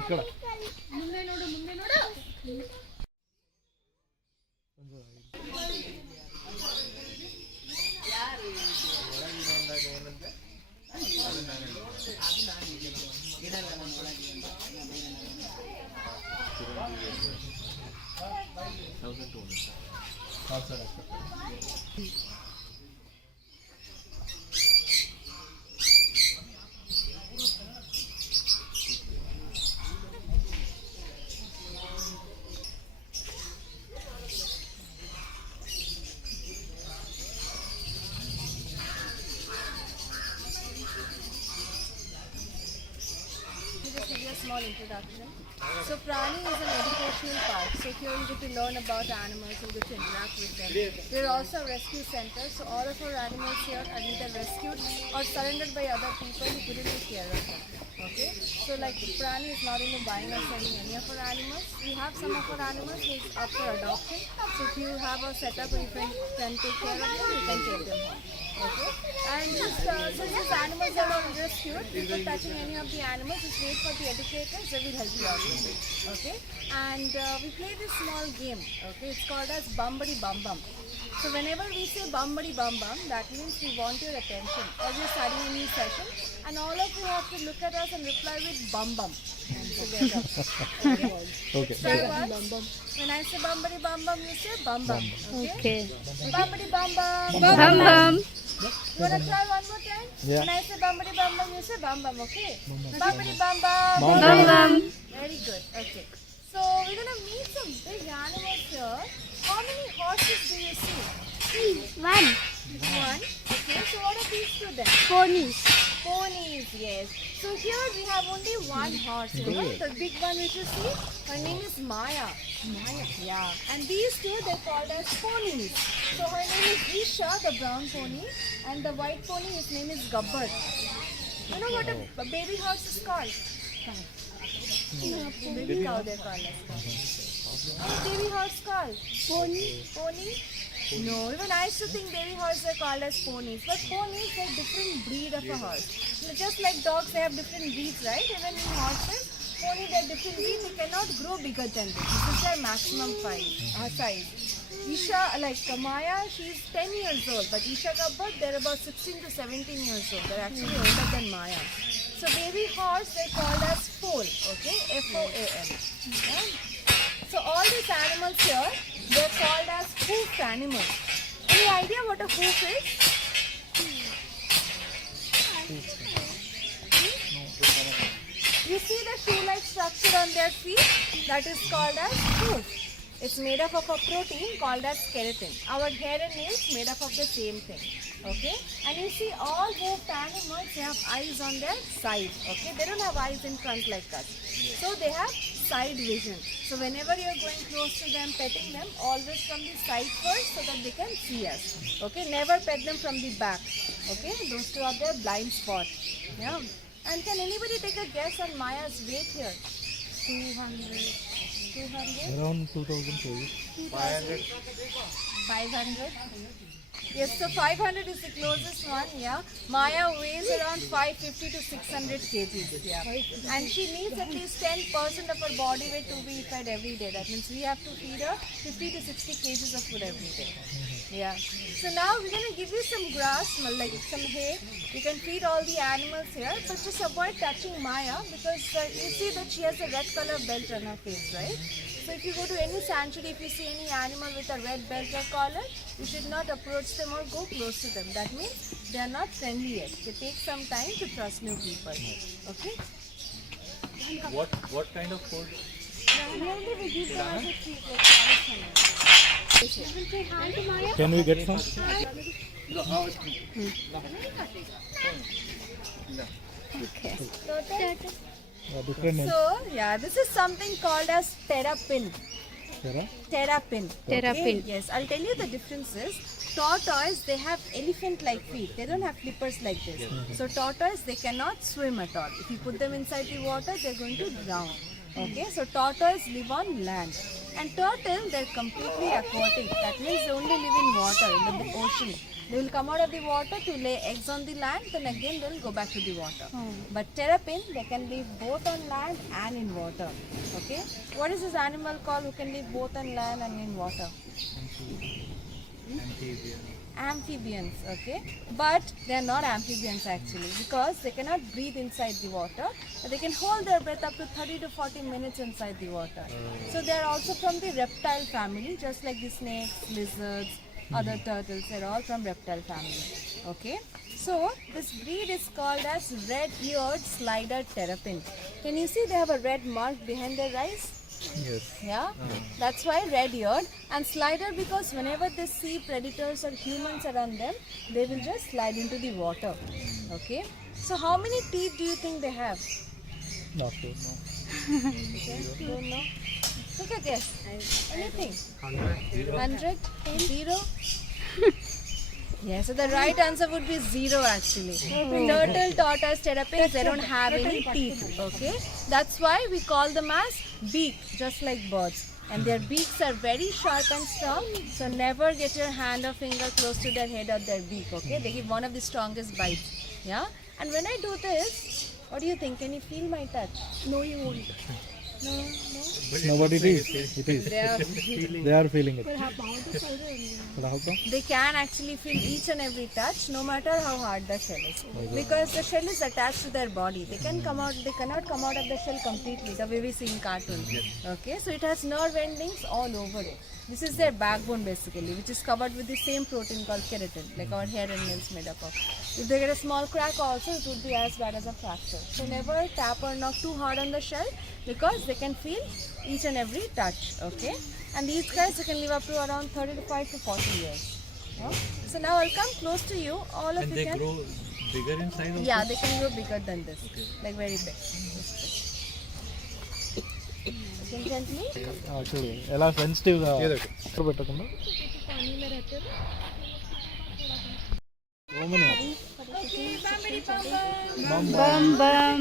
ఇక్కడ ಮುಂದೆ ನೋಡು small introduction. So Prani is an educational park. So here you get to learn about animals and get to interact with them. We're also a rescue center. So all of our animals here are either rescued or surrendered by other people who couldn't take care of them. Okay. So like Prani is not only buying or selling any of our animals. We have some of our animals who's up for adoption. So if you have a setup where you can take care of them, you can take them home. Okay, and just since these animals are all rescued, before touching any of the animals, just wait for the educators, they will help you out with it. Okay, and we play this small game. Okay, it's called as Bumbadi Bum Bum. So whenever we say Bumbadi Bum Bum, that means we want your attention. Or we're starting a new session, and all of you have to look at us and reply with Bum Bum together. Okay. Try once. When I say Bumbadi Bum Bum, you say Bum Bum. Okay. Bumbadi Bum Bum. Bum bum. You wanna try one more time? Yeah. When I say Bumbadi Bum Bum, you say Bum Bum. Okay. Bumbadi Bum Bum. Bum bum. Very good. Okay. So we're gonna meet some big animals here. How many horses do you see? One. One. Okay. So what are these two then? Ponies. Ponies, yes. So here we have only one horse, you know, the big one which you see, her name is Maya. Maya, yeah. And these two they're called as ponies. So her name is Isha, the brown pony, and the white pony, his name is Gabbar. You know what a baby horse is called? Baby cow they're called as cow. What's baby horse called? Pony. Pony? No, even I used to think baby horses are called as ponies. But ponies are different breed of a horse. Just like dogs, they have different breeds, right? Even in horses, pony they're different breeds. They cannot grow bigger than this. This is their maximum size. Isha, like Maya, she's 10 years old. But Isha Gabbar, they're about 16 to 17 years old. They're actually older than Maya. So baby horse, they're called as foal. Okay, F-O-A-L. Yeah? So all these animals here, they're called as hoofed animals. Any idea what a hoof is? You see the shoe-like structure on their feet? That is called as hoof. It's made up of a protein called as keratin. Our hair and nails made up of the same thing. Okay? And you see all hoofed animals, they have eyes on their side. Okay? They don't have eyes in front like us. So they have side vision. So whenever you're going close to them, petting them, always from the side first so that they can see us. Okay? Never pet them from the back. Okay? Those two are their blind spot. Yeah. And can anybody take a guess on Maya's weight here? 200. 200? Around 2,000 kg. 500? Yes, so 500 is the closest one, yeah. Maya weighs around 550 to 600 kgs, yeah. And she needs at least 10% of her body weight to be fed every day. That means we have to feed her 50 to 60 kgs of food every day. Yeah. So now we're going to give you some grass, like some hay. You can feed all the animals here, but just avoid touching Maya because you see that she has a red color belt on her face, right? So if you go to any sanctuary, if you see any animal with a red belt or collar, you should not approach them or go close to them. That means they are not friendly yet. They take some time to trust new people. Okay? What kind of food? Mainly we give them as a treat, like carrots. Can we get some? Okay. Different names. So, yeah, this is something called as terrapin. Terrapin. Terrapin. Okay? Yes, I'll tell you the differences. Tortoise, they have elephant-like feet. They don't have flippers like this. So tortoise, they cannot swim at all. If you put them inside the water, they're going to drown. Okay, so tortoise live on land. And turtle, they're completely aquatic. That means they only live in water, in the ocean. They will come out of the water to lay eggs on the land, then again they'll go back to the water. But terrapin, they can live both on land and in water. Okay? What is this animal called who can live both on land and in water? Amphibian. Amphibians, okay? But they are not amphibians actually, because they cannot breathe inside the water, but they can hold their breath up to 30 to 40 minutes inside the water. So they are also from the reptile family, just like the snakes, lizards, other turtles, they're all from reptile family. Okay? So this breed is called as red-eared slider terrapin. Can you see they have a red mark behind their eyes? Yes. Yeah, that's why red-eared. And slider because whenever they see predators or humans around them, they will just slide into the water. Okay. So how many teeth do you think they have? Not sure. No. Okay. Don't know. Take a guess. Anything? 100. 100? 0? Yeah, so the right answer would be 0 actually. Turtle, tortoise, terrapins, they don't have any teeth. Okay, that's why we call them as beak, just like birds. And their beaks are very sharp and strong. So never get your hand or finger close to their head or their beak. Okay, they give one of the strongest bites. Yeah, and when I do this, what do you think? Can you feel my touch? No, you won't. No, no. No, but it is. It is. They are feeling. They are feeling it. But how come? They can actually feel each and every touch, no matter how hard the shell is, because the shell is attached to their body. They can come out. They cannot come out of the shell completely, the way we see in cartoons. Okay, so it has nerve endings all over it. This is their backbone basically, which is covered with the same protein called keratin, like our hair and nails made up of. If they get a small crack also, it would be as bad as a fracture. So never tap or knock too hard on the shell, because they can feel each and every touch. Okay, and these guys, they can live up to around 35 to 40 years. Yeah? So now I'll come close to you. All of you They can. grow bigger in size also? Yeah, they can grow bigger than this, like very big. You can gently. చూడు ఎలా సెన్సిటివ్గా పెట్టకుండా Okay, bambidi bum bum. Bum bum.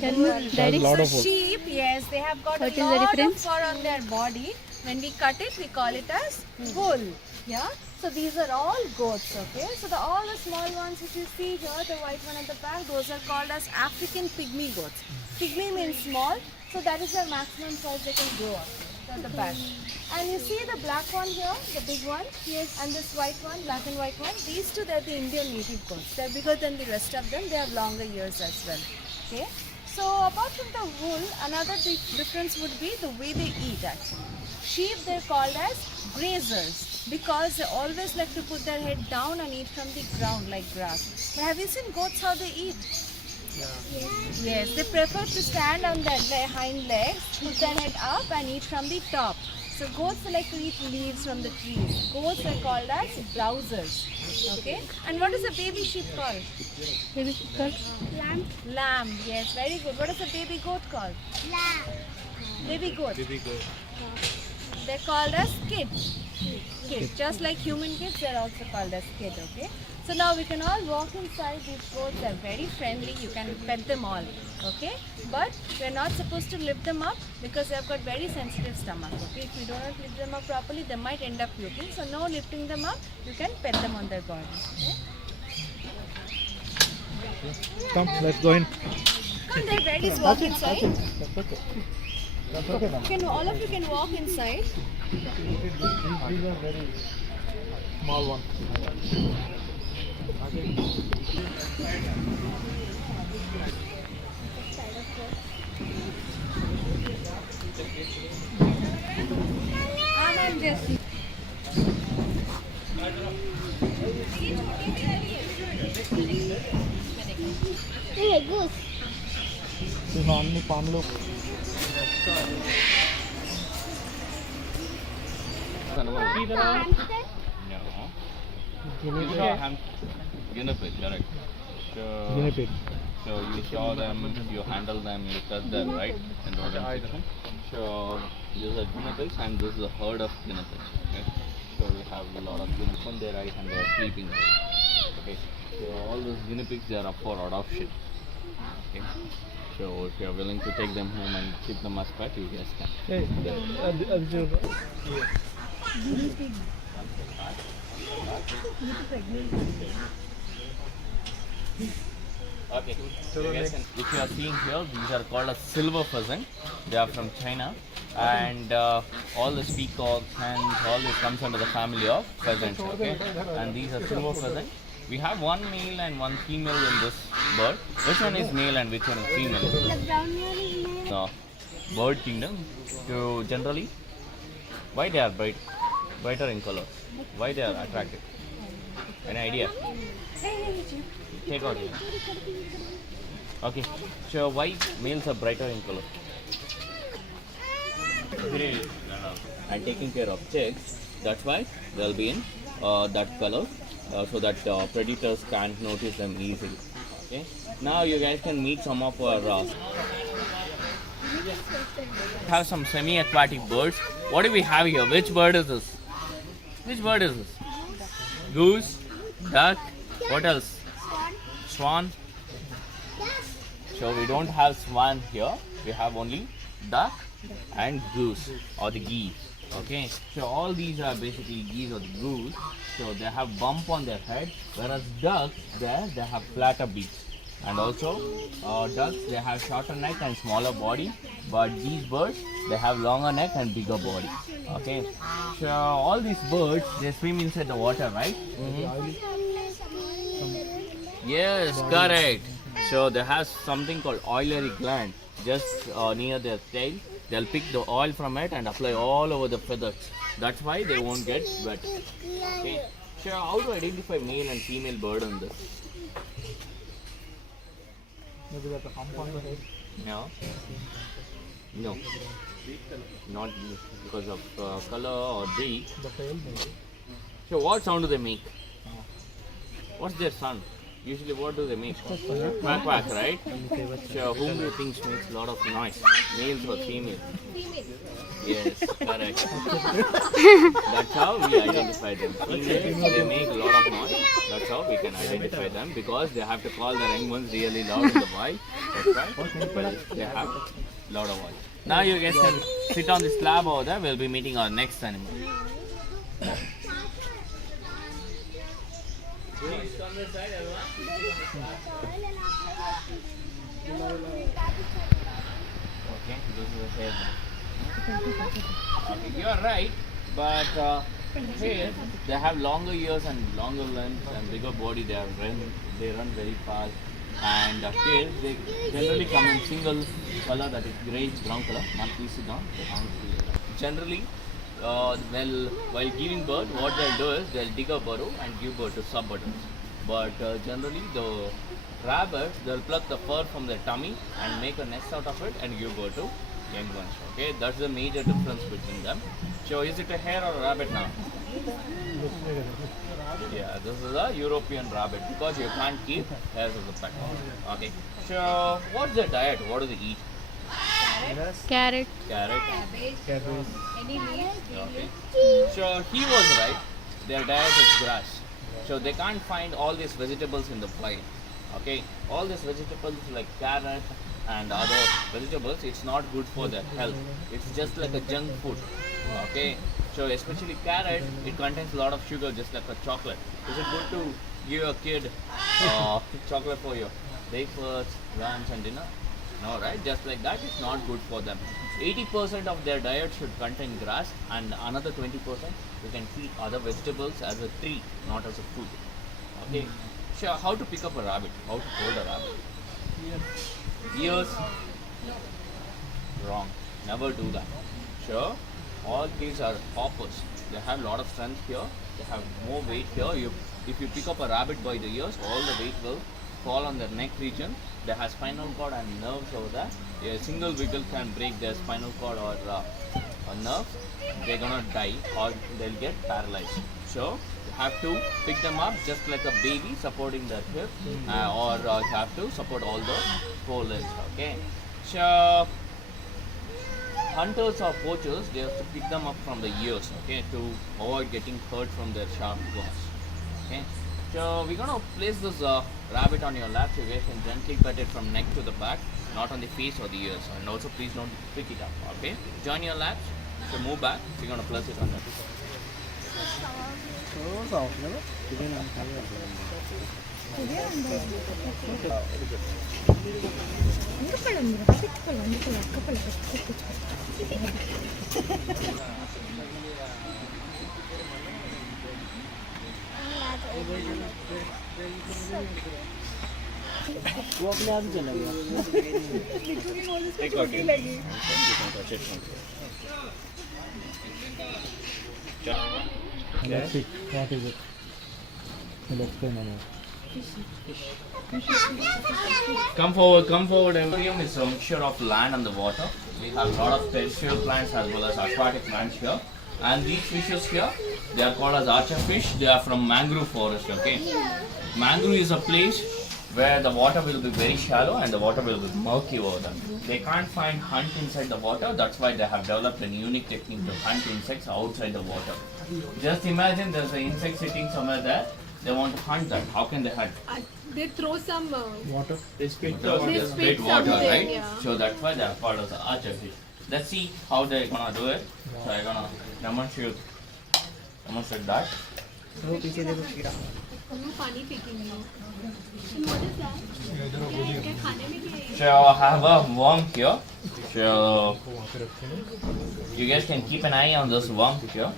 Tell me, Daddy. lot of So sheep, yes, they have got What a is the lot of difference? fur on their body. When we cut it, we call it as wool. Yeah. So these are all goats. Okay. So all the small ones which you see here, the white one at the back, those are called as African pygmy goats. Pygmy means small. So that is the maximum size they can grow up to at the back. And you see the black one here, the big one, yes, and this white one, black and white one. These two, they're the Indian native goats. They're bigger than the rest of them. They have longer ears as well. Okay. So apart from the wool, another big difference would be the way they eat actually. Sheep, they're called as grazers because they always like to put their head down and eat from the ground like grass. But have you seen goats how they eat? Yes, they prefer to stand on their hind legs, put their head up and eat from the top. So goats like to eat leaves from the trees. Goats are called as browsers. Okay. And what is a baby sheep called? Baby girl. Lamb. Lamb. Yes, very good. What is a baby goat called? Lamb. Baby goat. Baby goat. They're called as kid. Kid. Just like human kids, they're also called as kid. Okay. So now we can all walk inside. These goats are very friendly. You can pet them all. Okay. But we're not supposed to lift them up because they've got very sensitive stomach. Okay. If you do not lift them up properly, they might end up puking. So no lifting them up. You can pet them on their body. Okay. Come, let's go in. Come there, Daddy's walk inside. That's okay. That's okay now. All of you can walk inside. These are very small ones. I'm just. Hey, goose. చూసిన అన్ని పాములు Guinea pig, correct. guinea pig. So you saw them, you handle them, you touch them, right? And so these are guinea pigs and this is a herd of guinea pigs. Okay? So we have a lot of guinea pigs on their right and they are sleeping. Okay. So all those guinea pigs, they are up for adoption. Okay. So if you are willing to take them home and keep them as pet, you guys can. Hey, అది చూడు. Okay. So you guys can, if you are seeing here, these are called as silver pheasant. They are from China, and all the peacocks and all this comes under the family of pheasants. Okay. And these are silver pheasant. We have one male and one female in this bird. Which one is male and which one is female? The brown one is male. No. Bird kingdom. So generally, why they are brighter in color? Why they are attractive? Any idea? Take out here. Okay. So why males are brighter in color? And taking care of chicks. That's why they'll be in that color, so that predators can't notice them easily. Okay. Now you guys can meet some of our have some semi-aquatic birds. What do we have here? Which bird is this? Which bird is this? Goose, duck. What else? Swan. So we don't have swan here. We have only duck and goose or the geese. Okay. So all these are basically geese or the goose. So they have bump on their head, whereas ducks they have flatter beaks. And also ducks they have shorter neck and smaller body, but these birds they have longer neck and bigger body. Okay. So all these birds they swim inside the water, right? Yes, correct. So they have something called oilary gland just near their tail. They'll pick the oil from it and apply all over the feathers. That's why they won't get wet. Okay. So how to identify male and female bird on this? Maybe that the hump on the head. No. No. Not because of color or beak. The tail maybe. So what sound do they make? What's their sound? Usually what do they make? Quack quack, right? So whom do you think makes a lot of noise? Males or females? Yes, correct. That's how we identify them. Females, they make a lot of noise. That's how we can identify them, because they have to call their young ones really loud in the voice. That's right. Well, they have louder voice. Now you guys can sit on this slab over there. We'll be meeting our next animal. Okay, this is a hair. Okay, you are right, but here they have longer ears and longer length and bigger body. They run very fast, and tails they generally come in single color, that is greyish brown color. Now please sit down. Generally, while giving birth, what they'll do is they'll dig a burrow and give birth to sub adults. But generally, the rabbits they'll pluck the fur from their tummy and make a nest out of it and give birth to young ones. Okay, that's the major difference between them. So, is it a hare or a rabbit now? Yeah, this is a European rabbit, because you can't keep hares as a pet. Okay, so what's their diet? What do they eat? Carrot. Carrot. Cabbage. Any leaves? Okay. So he was right. Their diet is grass. So they can't find all these vegetables in the wild. Okay. All these vegetables like carrot and other vegetables, it's not good for their health. It's just like a junk food. Okay. So especially carrot, it contains a lot of sugar, just like a chocolate. Is it good to give a kid chocolate for your breakfast, lunch and dinner? No, right? Just like that, it's not good for them. 80% of their diet should contain grass, and another 20% we can feed other vegetables as a treat, not as a food. Okay. So how to pick up a rabbit? How to hold a rabbit? Ears? Wrong. Never do that. Sure. All these are hoppers. They have a lot of strength here. They have more weight here. If you pick up a rabbit by the ears, all the weight will fall on their neck region. They have spinal cord and nerves over there. A single wiggle can break their spinal cord or nerves. They're gonna die or they'll get paralyzed. So you have to pick them up just like a baby, supporting their hip, or you have to support all the four legs. Okay. So hunters or poachers, they have to pick them up from the ears, okay, to avoid getting hurt from their sharp claws. Okay. So we're gonna place this rabbit on your lap. So you guys can gently pet it from neck to the back, not on the face or the ears. And also please don't pick it up. Okay? Join your laps. So move back. So you're gonna place it on your. वो अपने आप ही चला गया You can touch it from here. Let's see, what is it? We'll explain on it. Come forward. Aquarium is a mixture of land and the water. We have a lot of terrestrial plants as well as aquatic plants here. And these fishes here, they are called as archer fish. They are from mangrove forest. Okay, mangrove is a place where the water will be very shallow and the water will be murky over them. They can't find hunt inside the water. That's why they have developed a unique technique to hunt insects outside the water. Just imagine there's an insect sitting somewhere there. They want to hunt that. How can they hunt? They throw some. Water. They spit They Spit spit water, something, right? yeah. So that's why they are called as archer fish. Let's see how they're gonna do it. So I'm gonna demonstrate that. पानी फेंकेंगे And what is that? क्या खाने में क्या है? So I have a worm here. So you guys can keep an eye on this worm here.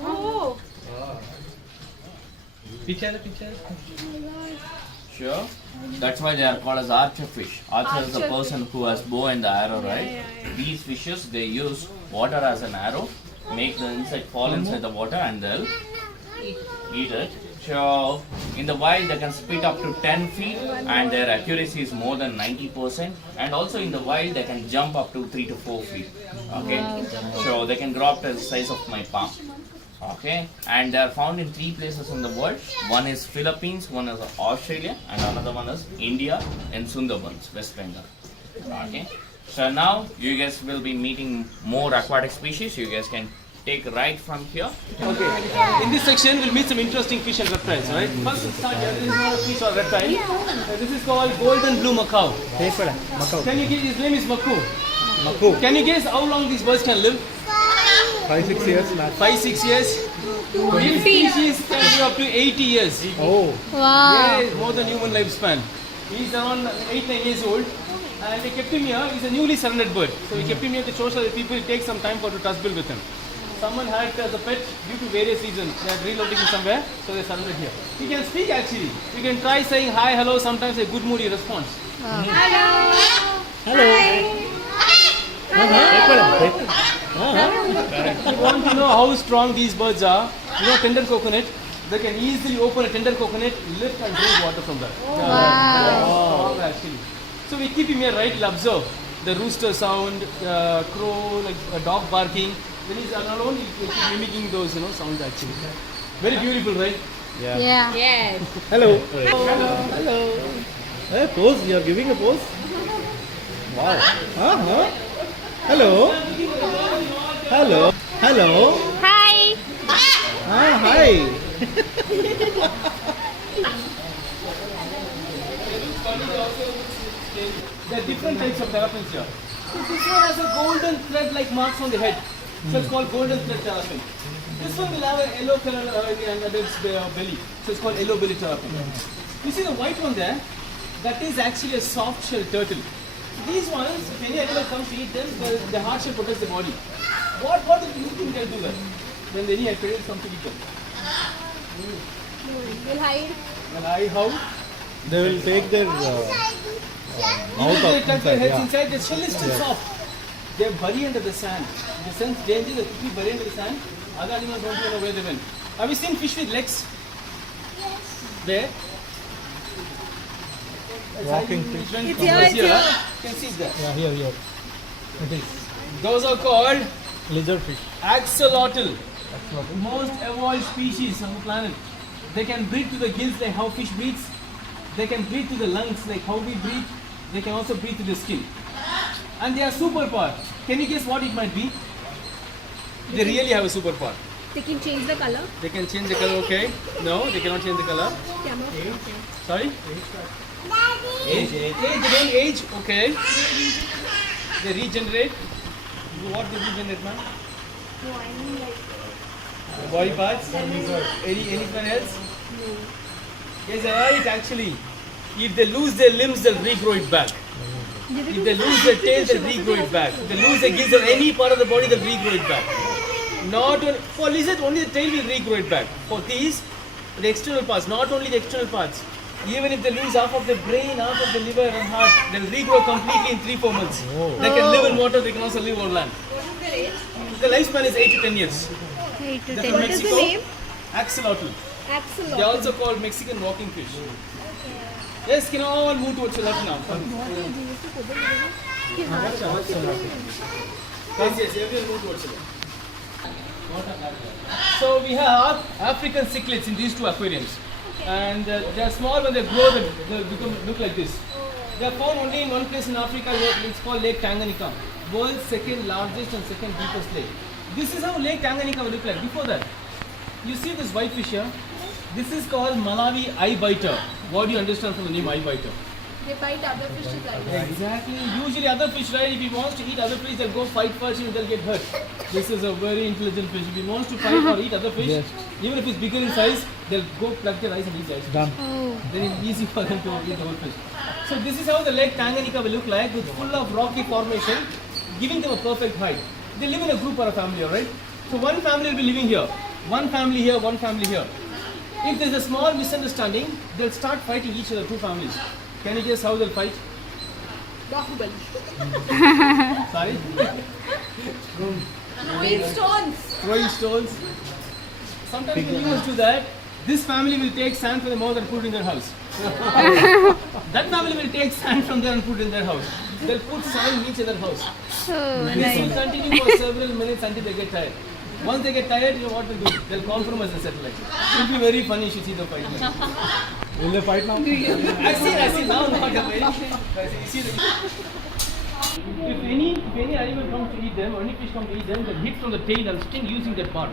Oh, Picture. Sure. That's why they are called as archer fish. Archer is the Archer person who has bow and the arrow, right? yeah. These fishes, they use water as an arrow, make the insect fall inside the water and they'll eat it. So in the wild, they can spit up to 10 feet and their accuracy is more than 90%. And also in the wild, they can jump up to 3 to 4 feet. Okay. So they can grow up to the size of my palm. Okay, and they are found in 3 places in the world. One is Philippines, one is Australia, and another one is India and Sundarbans, West Bengal. Okay, so now you guys will be meeting more aquatic species. You guys can take right from here. Okay. In this section, we'll meet some interesting fish and reptiles, right? First, we'll start here. This is not a fish or reptile. This is called golden blue macaw. Macau. Can you guess? His name is Maku. Maku. Can you guess how long these birds can live? 5-6 years. 5-6 years. This species can live up to 80 years. Oh. wow. Yeah, more than human lifespan. He's around 8-9 years old. And we kept him here. He's a newly surrendered bird. So we kept him here to show so that people take some time for to touch bill with him. Someone had as a pet due to various reasons. They are reloading him somewhere, so they surrendered here. He can speak actually. You can try saying hi, hello, sometimes a good moody response. If you want to know how strong these birds are, you know tender coconut, they can easily open a tender coconut, lift and drink water from that. Strong actually. So we keep him here, right? He'll observe the rooster sound, crow, like a dog barking. When he's alone, he'll keep mimicking those, sounds actually. Very beautiful, right? Yeah. Yes. Hello. Hello. Hey, pose. You are giving a pose. Wow. Huh? Hello. Hello. Hello. Hi. Hi. There are different types of terrapins here. So this one has a golden thread-like marks on the head. So it's called golden thread terrapin. This one will have a yellow color under its belly. So it's called yellow belly terrapin. You see the white one there? That is actually a soft shell turtle. These ones, if any animal comes to eat them, the hard shell protects the body. What do you think they'll do that? When any predators come to eat them? Will hide. And how? They will take their Even though they tuck their heads inside, the shell is still soft. They are buried under the sand. They sense danger, they quickly bury under the sand. Other animals don't even know where they went. Have you seen fish with legs? Yes. There? Walking Which fish. one It's comes here, it's here? here. You can see it there. Yeah, here. It is Those are called lizard fish. axolotl. That's what Most evolved species on the planet. They can breathe through the gills like how fish breathes. They can breathe through the lungs like how we breathe. They can also breathe through the skin. And they are superpower. Can you guess what it might be? They really have a superpower. They can change the color. They can change the color, okay? No, they cannot change the color. Camera. Sorry? Age, they don't age, okay. They regenerate. What they regenerate, man? No, I mean like. Body parts? Anyone else? Yes, right, actually. If they lose their limbs, they'll regrow it back. If they lose their tail, they'll regrow it back. If they lose their gills or any part of the body, they'll regrow it back. Not only, for lizard, only the tail will regrow it back. For these, the external parts, not only the external parts. Even if they lose half of the brain, half of the liver and heart, they'll regrow completely in 3-4 months. They can live in water, they can also live on land. The lifespan is 8 to 10 years. 8 to They're 10. from What is the Mexico. name? Axolotl. They are Axolotl. also called Mexican walking fish. Yes, can all move towards your left now? Yes, everyone move towards your left. So we have African cichlids in these two aquariums. And they are small. When they grow, they become look like this. They are found only in one place in Africa. It's called Lake Tanganyika, world's second largest and second deepest lake. This is how Lake Tanganyika will look like. Before that, you see this white fish here. This is called Malawi eye biter. What do you understand from the name eye biter? They bite other fishes like that. Exactly. Usually other fish, right? If he wants to eat other fish, they'll go fight first and they'll get hurt. This is a very intelligent fish. If he wants to fight or eat other fish, Yes. even if it's bigger in size, they'll go pluck their eyes and eat the eyes. Done. Then it's easy for them to eat the whole fish. So this is how the Lake Tanganyika will look like, with full of rocky formation, giving them a perfect height. They live in a group or a family, alright? So one family will be living here, one family here, one family here. If there's a small misunderstanding, they'll start fighting each other, two families. Can you guess how they'll fight? Sorry? Throwing stones. Throwing stones. Sometimes when humans do that, this family will take sand from the mouth and put it in their house. That family will take sand from there and put it in their house. They'll put sand in each other's house. Oh, This nice. will continue for several minutes until they get tired. Once they get tired, you know what they'll do? They'll compromise and settle it. It will be very funny if you see the fight. Will they fight now? I see now, not a very. You see the. If any animal comes to eat them, or any fish comes to eat them, they'll hit from the tail and sting using that barb.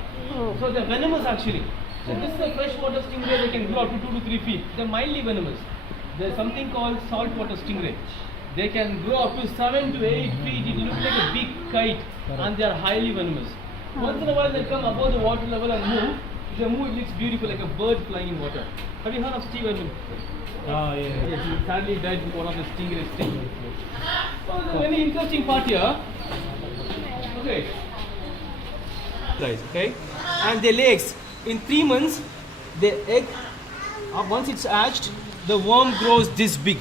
So they're venomous actually. So this is a freshwater stingray. They can grow up to 2 to 3 feet. They're mildly venomous. There's something called saltwater stingray. They can grow up to 7 to 8 feet. It looks like a big kite, and they are highly venomous. Once in a while, they'll come above the water level and move. If they move, it looks beautiful, like a bird flying in water. Have you heard of Steve Irwin? Yeah. Yes, he sadly died with one of the stingray sting. So the very interesting part here. Okay. Guys, okay. And they lay eggs. In 3 months, the egg, once it's hatched, the worm grows this big.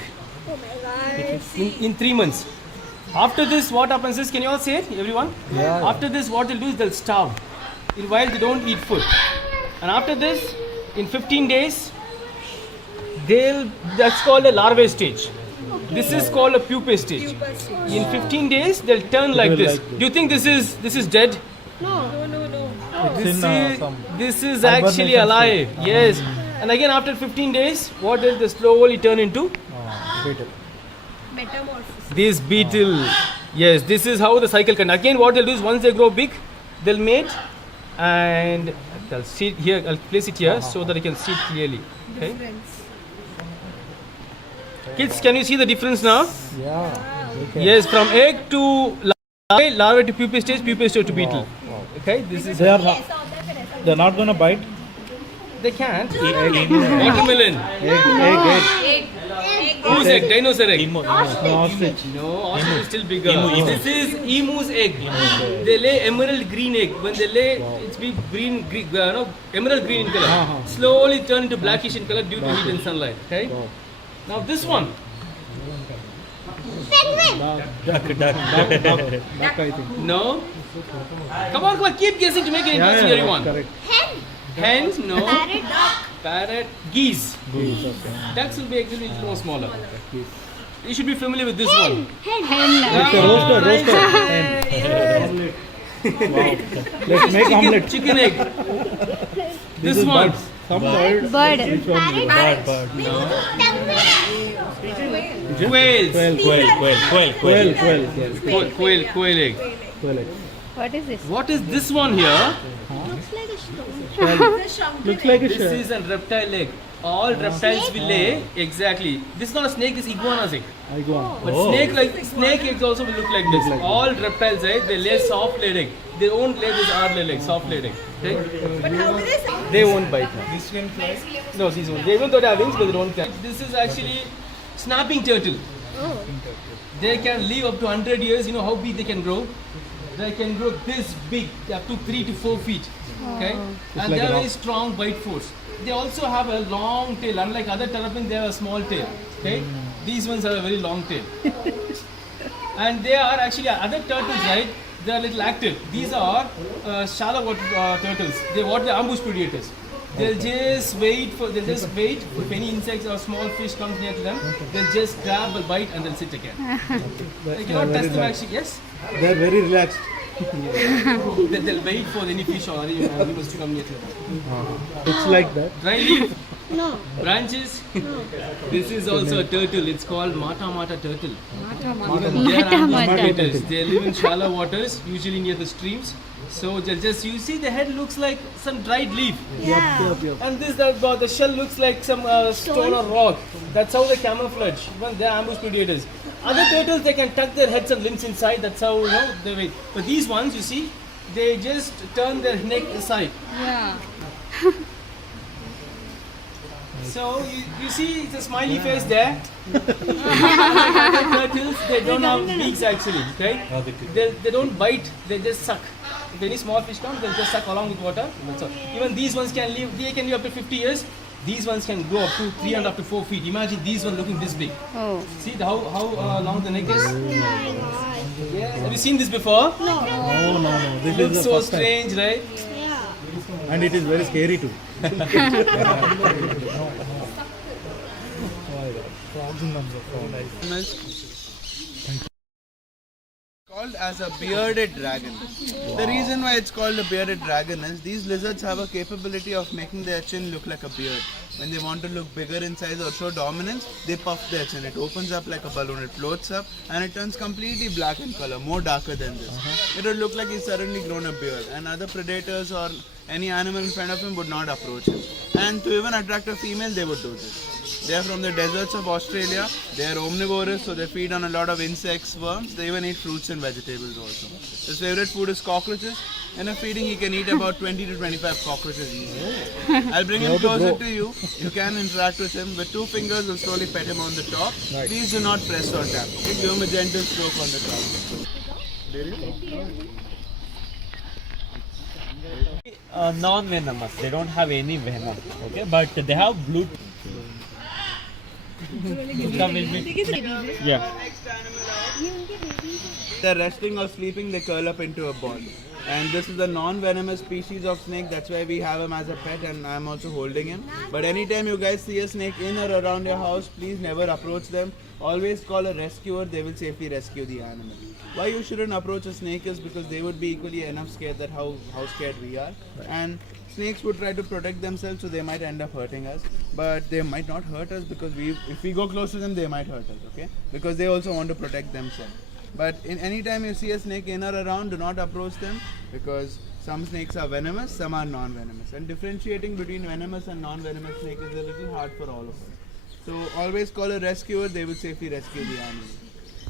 Oh my god. In 3 months. After this, what happens is, can you all say it, everyone? Yeah. After this, what they'll do is they'll starve. In while they don't eat food. And after this, in 15 days, that's called a larvae stage. This is called a pupae stage. In 15 days, they'll turn like this. Do you think this is dead? This is actually hibernation alive. Yes. And again, after 15 days, what will they slowly turn into? Beetle. Metamorphosis. This beetle. Yes, this is how the cycle can. Again, what they'll do is once they grow big, they'll mate, and I'll see it here. I'll place it here so that you can see it clearly. Okay. Kids, can you see the difference now? Yeah. Okay. Yes, from egg to larvae to pupae stage to beetle. Okay, this is. They're not gonna bite. They can't. Watermelon. Egg. Whose egg? Dinosaur egg. No, ostrich. No, ostrich is still bigger. This is emu's egg. They lay emerald green egg. When they lay, it's be emerald green in color. Slowly turn into blackish in color due to heat and sunlight. Okay. Now this one. Duck, I think. No. Come on, keep guessing to make it interesting, everyone. Correct. Hens, no. Parrot, geese. Geese, okay. Ducks will be actually a little more smaller. You should be familiar with this one. It's a roaster. Hen. Wow. Let's make omelette. Chicken egg. This is one. birds. Some bird. Bird. Which one? Bird. Quails. Quail egg. Quail egg. Quail egg. What is this? What is this one here? Looks like a stone. Looks like a This shell. is a reptile egg. All reptiles will lay exactly. This is not a snake. This is iguana's egg. I go on. But snake eggs also will look like this. All reptiles, right? They lay soft laid egg. They won't lay this hard laid egg, soft laid egg. Okay? But how do they say? They won't bite now. These can fly? No, these won't. They even though they have wings, but they don't fly. This is actually snapping turtle. Oh. They can live up to 100 years. You know how big they can grow? They can grow this big, up to 3 to 4 feet. Okay? And like they a have rock. very strong bite force. They also have a long tail. Unlike other terrapins, they have a small tail. Okay? These ones have a very long tail. And they are actually other turtles, right? They are little active. These are shallow water turtles. They're ambush predators. They'll just wait if any insects or small fish comes near to them. They'll just grab a bite and they'll sit again. You cannot test them actually. Yes. They are very relaxed. They'll wait for any fish or any animals to come near to them. It's like that. Dry leaf, No. branches. This is also a turtle. It's called mata turtle. Mata. Even they are ambush predators. They live in shallow waters, usually near the streams. So just you see the head looks like some dried leaf, Yeah. and the shell looks like some stone or rock. That's how they camouflage. Even they are ambush predators. Other turtles they can tuck their heads and limbs inside. That's how they wait. But these ones, you see, they just turn their neck aside. Yeah. So you see it's a smiley face there. Other turtles they don't have beaks actually. Okay? They don't bite. They just suck. If any small fish comes, they'll just suck along with water. That's all. Even these ones can live. They can live up to 50 years. These ones can grow up to 3 and up to 4 feet. Imagine these ones looking this big. Oh. See how long the neck is? Oh my gosh. Yes. Have you seen this before? No. Oh no. This Looks is the so first time. strange, right? Yeah. And it is very scary too. Called as a bearded dragon. The reason why it's called a bearded dragon is these lizards have a capability of making their chin look like a beard. When they want to look bigger in size or show dominance, they puff their chin. It opens up like a balloon, it floats up and it turns completely black in color, more darker than this. It would look like he's suddenly grown a beard, and other predators or any animal in front of him would not approach him. And to even attract a female, they would do this. They are from the deserts of Australia. They are omnivorous, so they feed on a lot of insects, worms. They even eat fruits and vegetables also. His favorite food is cockroaches. In a feeding, he can eat about 20 to 25 cockroaches easily. I'll bring him closer to you. You can interact with him. With 2 fingers, we'll slowly pet him on the top. Please do not press or tap. Okay? Give him a gentle stroke on the top. Non-venomous. They don't have any venom. Okay, but they have blue. Yeah. They're resting or sleeping, they curl up into a ball. And this is a non-venomous species of snake. That's why we have him as a pet, and I'm also holding him. But anytime you guys see a snake in or around your house, please never approach them. Always call a rescuer. They will safely rescue the animal. Why you shouldn't approach a snake is because they would be equally enough scared that how scared we are. And snakes would try to protect themselves, so they might end up hurting us. But they might not hurt us because if we go close to them, they might hurt us. Okay? Because they also want to protect themselves. But in any time you see a snake in or around, do not approach them, because some snakes are venomous, some are non-venomous. And differentiating between venomous and non-venomous snake is a little hard for all of us. So always call a rescuer, they will safely rescue the animal.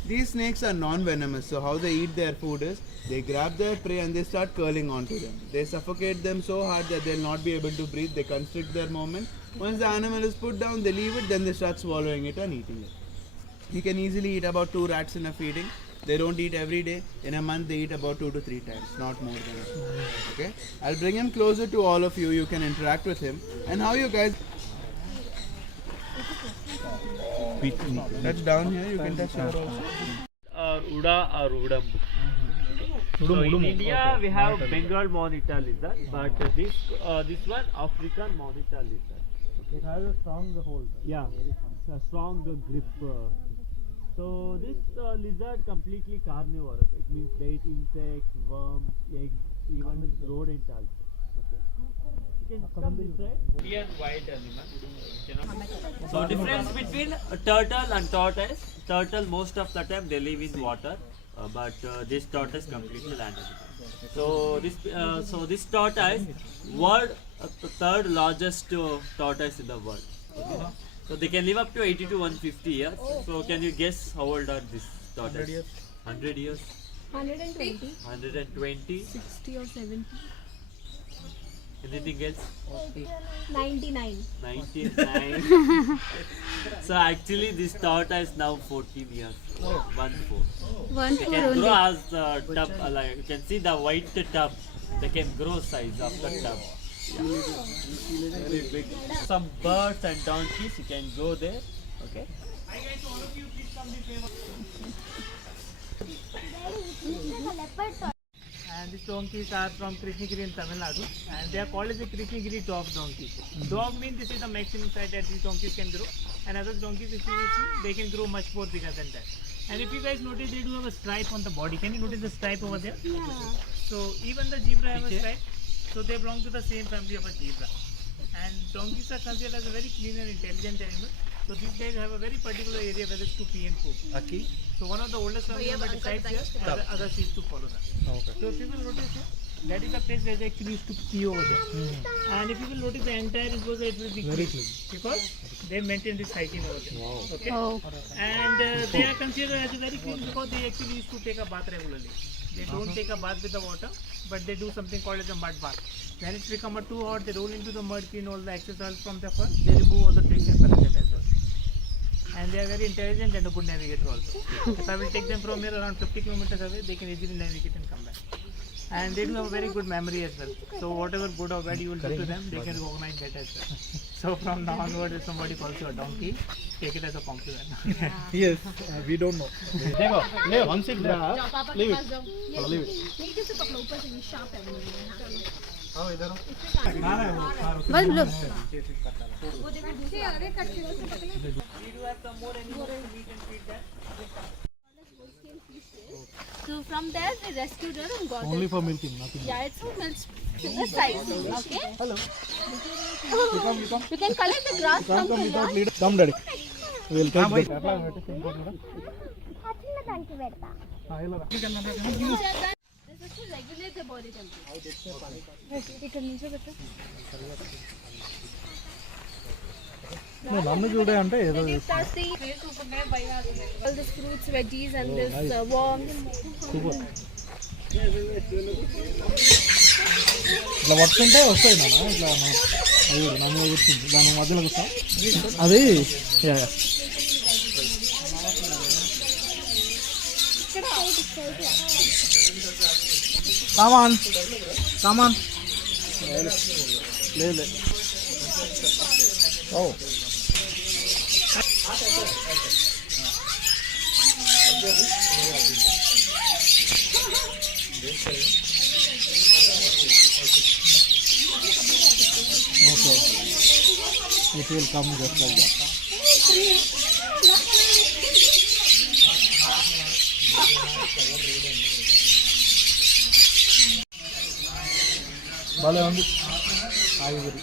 These snakes are non-venomous, so how they eat their food is, they grab their prey and they start curling onto them. They suffocate them so hard that they'll not be able to breathe, they constrict their movement. Once the animal is put down, they leave it, then they start swallowing it and eating it. You can easily eat about 2 rats in a feeding. They don't eat every day. In a month, they eat about 2 to 3 times, not more than that. Okay? I'll bring him closer to all of you. You can interact with him. And how you guys touch down here, you can touch here also. Uda or Udambu. So in India we have Bengal monitor lizard, but this one African monitor lizard. It has a strong hold. Yeah, it's a strong grip. So this lizard completely carnivorous. It means they eat insects, worms, eggs, even rodent also. Okay. You can come this side. Indian wild animal. So difference between a turtle and tortoise. Turtle most of the time they live in water, but this tortoise completely land animal. So this tortoise, world third largest tortoise in the world. Okay. So they can live up to 80 to 150 years. So can you guess how old are this tortoise? 100 years. 120. 120. 60 or 70. Anything else? 99. 99. So actually this tortoise now 14 years. 1-4. 1 They 4 can grow only. as the tub, like you can see the white tub. They can grow size of the tub. Very big. Some birds and donkeys, you can go there. Okay. And these donkeys are from Krishnagiri in Tamil Nadu, and they are called as the Krishnagiri dog donkey. Dog means this is the maximum size that these donkeys can grow, and other donkeys, if you see, they can grow much more bigger than that. And if you guys notice, they do have a stripe on the body. Can you notice the stripe over there? Yeah. So even the zebra have a stripe, so they belong to the same family of a zebra. And donkeys are considered as a very clean and intelligent animal. So these guys have a very particular area where they to pee and poop. Okay. So one of the oldest family members decides here, and the others used to follow them. Okay. So if you will notice here, that is the place where they actually used to pee over there. And if you will notice, the entire enclosure, it will be Very clean because they maintain this hygiene over there. Wow. Okay. Oh. And they are considered as very clean because they actually used to take a bath regularly. They don't take a bath with the water, but they do something called as a mud bath. When it's become too hot, they roll into the mud, clean all the excess oil from the fur. They remove all the tricks and paralysis as well. And they are very intelligent and a good navigator also. If I will take them from here around 50 kilometers away, they can easily navigate and come back. And they do have a very good memory as well. So whatever good or bad you will do to them, they can recognize that as well. So from now onward, if somebody calls you a donkey, take it as a compliment. Yes, we don't know. Once it grabs, Leave it. नहीं जैसे पकड़ो ऊपर से sharp है बस लो So from there they rescued her and got Only her. for milking, nothing. Yeah, it's for milk sugar size. Okay. Hello. You can collect the grass from the Without yard. leader. Come, daddy. We'll take the. This is to regulate the body temperature. నన్ను చూడే అంటే ఏదో When you start seeing all these fruits, veggies and this worms. ఇట్లా పట్టుకుంటే వస్తాయి నాన్న ఇట్లా అది నన్ను కూర్చుంది దాని మధ్యలో కూర్చో అది కామాన్ కామాన్ లేదు ఓ Okay. It will come just like that. భలే ఉంది కాయగూరి